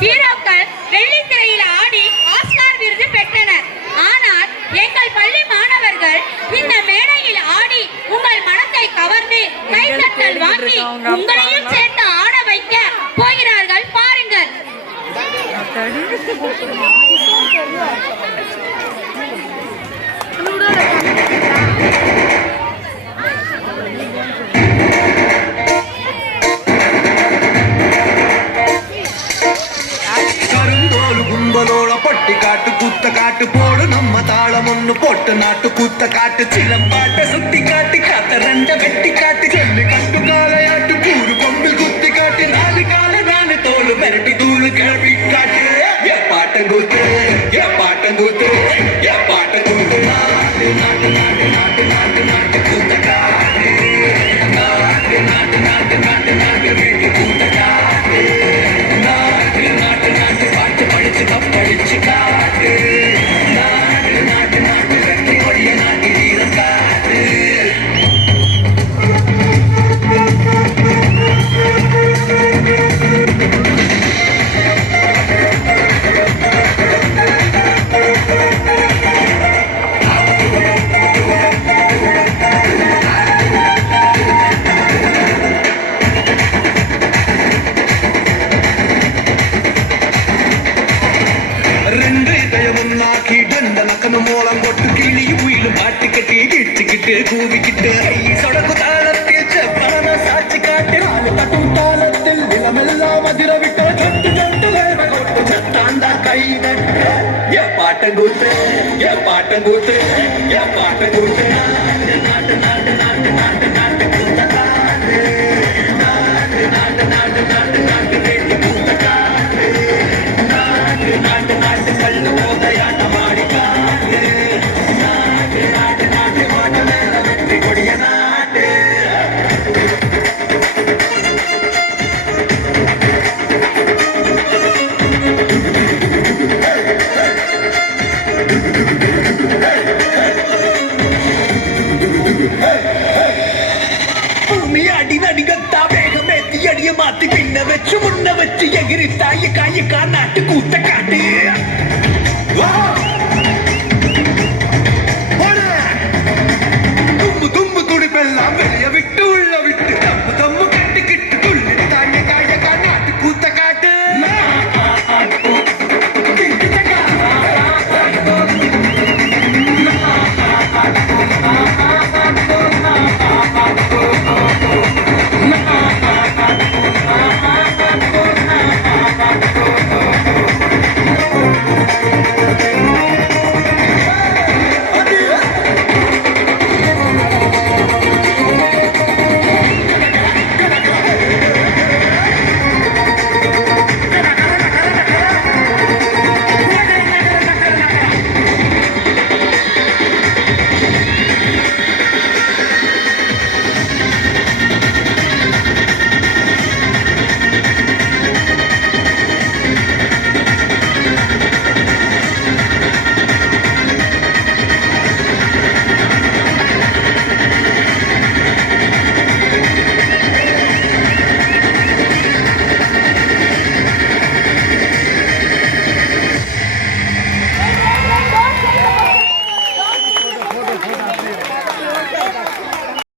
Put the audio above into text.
ஹீரோக்கள் வெள்ளித்திரையில் ஆடி ஆஸ்கார் விருது பெற்றனர். ஆனால் எங்கள் பள்ளி மாணவர்கள் இந்த மேடையில் ஆடி உங்கள் மனத்தை கவர்ந்து கைத்தட்டல் வாங்கி உங்களையும் சேர்த்து ஆட வைக்க போகிறார்கள். பாருங்கள். பொட்டி காட்டு கூத்த காட்டு போடு நம்ம தாளம் ஒண்ணு போட்டு நாட்டு கூத்த காட்டு சிலம்பாட்ட சுத்தி காட்டி காத்த ரெண்ட வெட்டி காட்டி செல்லு கட்டு காலையாட்டு கூறு கொம்பில் குத்தி காட்டி நாலு கால நானு தோல் மிரட்டி தூளு கிளப்பி காட்டு பாட்டம் கூத்து பாட்டம் கூத்து பாட்டம் கூத்து நாட்டு நாட்டு நாட்டு நாட்டு நாட்டு நாட்டு கூத்த காட்டு நாட்டு நாட்டு நாட்டு நாட்டு நாட்டு வேட்டி கூத்த காட்டு நாட்டு நாட்டு நாட்டு பாட்டு படிச்சு தப்படிச்சு காட்டு நாட்டு நாட்டு நாட்டு வெற்றி கொடிய நாட்டு வீரம் காட்டு மூலம் கொட்டு கிளி உயிலும் பாட்டு கட்டி கிட்டுக்கிட்டு கூவிக்கிட்டு சொடக்கு தாளத்தில் செப்பான சாட்சி காட்டு தட்டும் தாளத்தில் நிலமெல்லாம் அதிர விட்டு சொட்டு சொட்டு வேலை கொட்டு சத்தாண்டா கை நட்டு பாட்டம் கூத்து பாட்டம் கூத்து பாட்டம் கூத்து நாட்டு நாட்டு நாட்டு நாட்டு நாட்டு நாட்டு கூத்த காட்டு நாட்டு நாட்டு நாட்டு நாட்டு நாட்டு வேட்டி கூத்த காட்டு நாட்டு நாட்டு நாட்டு கல்லு போதையாட்ட மாடி காட்டு நாட்டு நாட்டு நாட்டு மாட்டு மேல வெற்றி கொடிய நாட்டு பூமி அடி நடிகத்தா வேகமேத்தி அடிய மாத்தி பின்ன வச்சு முன்ன வச்சு எகிரித்தா காயக்கா நாட்டு கூத்த காட்டு தும்பு தும்பு துடிப்பெல்லாம் வெளிய விட்டு உள்ள விட்டு தம்மு தம்மு கட்டிக்கிட்டு துள்ளி தாங்க காயக்கா நாட்டு கூத்த காட்டு